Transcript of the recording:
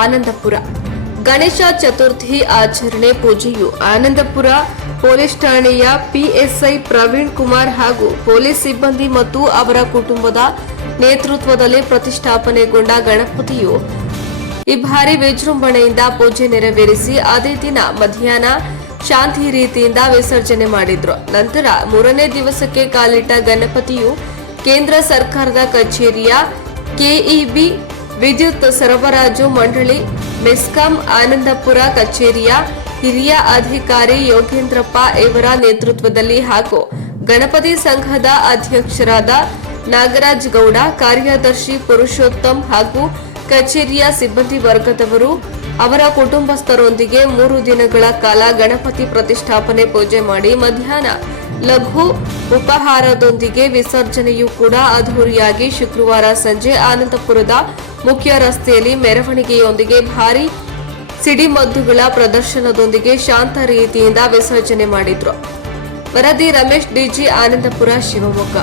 ಆನಂದಪುರ. ಗಣೇಶ ಚತುರ್ಥಿ ಆಚರಣೆ ಪೂಜೆಯು ಆನಂದಪುರ ಪೊಲೀಸ್ ಠಾಣೆಯ ಪಿಎಸ್ಐ ಪ್ರವೀಣ್ ಕುಮಾರ್ ಹಾಗೂ ಪೊಲೀಸ್ ಸಿಬ್ಬಂದಿ ಮತ್ತು ಅವರ ಕುಟುಂಬದ ನೇತೃತ್ವದಲ್ಲಿ ಪ್ರತಿಷ್ಠಾಪನೆಗೊಂಡ ಗಣಪತಿಯು ಈ ಬಾರಿ ವಿಜೃಂಭಣೆಯಿಂದ ಪೂಜೆ ನೆರವೇರಿಸಿ ಅದೇ ದಿನ ಮಧ್ಯಾಹ್ನ ಶಾಂತಿ ರೀತಿಯಿಂದ ವಿಸರ್ಜನೆ ಮಾಡಿದ್ರು. ನಂತರ ಮೂರನೇ ದಿವಸಕ್ಕೆ ಕಾಲಿಟ್ಟ ಗಣಪತಿಯು ಕೇಂದ್ರ ಸರ್ಕಾರದ ಕಚೇರಿಯ ಕೆಇಬಿ ವಿದ್ಯುತ್ ಸರಬರಾಜು ಮಂಡಳಿ ಮೆಸ್ಕಾಂ ಆನಂದಪುರ ಕಚೇರಿಯ ಹಿರಿಯ ಅಧಿಕಾರಿ ಯೋಗೇಂದ್ರಪ್ಪ ಇವರ ನೇತೃತ್ವದಲ್ಲಿ ಹಾಗೂ ಗಣಪತಿ ಸಂಘದ ಅಧ್ಯಕ್ಷರಾದ ನಾಗರಾಜ್ ಗೌಡ, ಕಾರ್ಯದರ್ಶಿ ಪುರುಷೋತ್ತಮ್ ಹಾಗೂ ಕಚೇರಿಯ ಸಿಬ್ಬಂದಿ ವರ್ಗದವರು ಅವರ ಕುಟುಂಬಸ್ಥರೊಂದಿಗೆ 3 ದಿನಗಳ ಕಾಲ ಗಣಪತಿ ಪ್ರತಿಷ್ಠಾಪನೆ ಪೂಜೆ ಮಾಡಿ ಮಧ್ಯಾಹ್ನ ಲಘು ಉಪಹಾರದೊಂದಿಗೆ ವಿಸರ್ಜನೆಯೂ ಕೂಡ ಅದ್ಧೂರಿಯಾಗಿ ಶುಕ್ರವಾರ ಸಂಜೆ ಆನಂದಪುರದ ಮುಖ್ಯ ರಸ್ತೆಯಲ್ಲಿ ಮೆರವಣಿಗೆಯೊಂದಿಗೆ ಭಾರೀ ಸಿಡಿಮದ್ದುಗಳ ಪ್ರದರ್ಶನದೊಂದಿಗೆ ಶಾಂತ ರೀತಿಯಿಂದ ವಿಸರ್ಜನೆ ಮಾಡಿದ್ರು. ವರದಿ ರಮೇಶ್ ಡಿಜಿ, ಆನಂದಪುರ, ಶಿವಮೊಗ್ಗ.